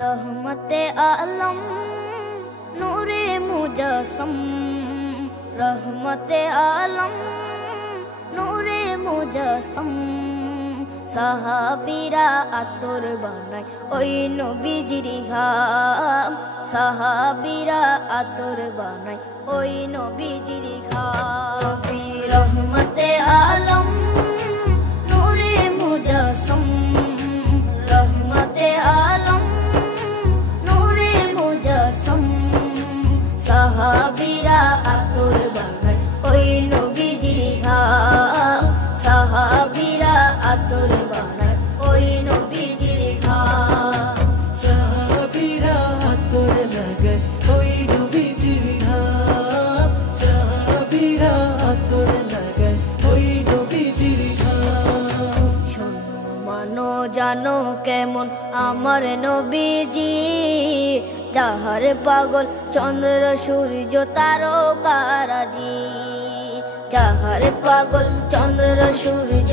रहमते आलम नूरे मुजस्सम, रहमते आलम नूरे मुजस्सम। साहाबीरा आतोर बानाय ओई नबीजिर घाम, साहाबीरा आतोर बानाय ओई नबीजिर घाम। रहमते आलम नूरे मुजस्सम, रहमते आलम नूरे मुजस्सम। साहाबीरा आतोर बानाय ओई नबीजिर घाम, साहाबीरा आतोर बानाय ओई नबीजिर घाम। साहाबीरा आतोर लागाय ओई नबीजिर घाम, साहाबीरा आतोर लागाय ओई नबीजिर घाम। শোনো মানো জানো কেমন আমার নবীজি, যাহার পাগল চন্দ্র সূর্য তারকারাজি, যাহার পাগল চন্দ্র সূর্য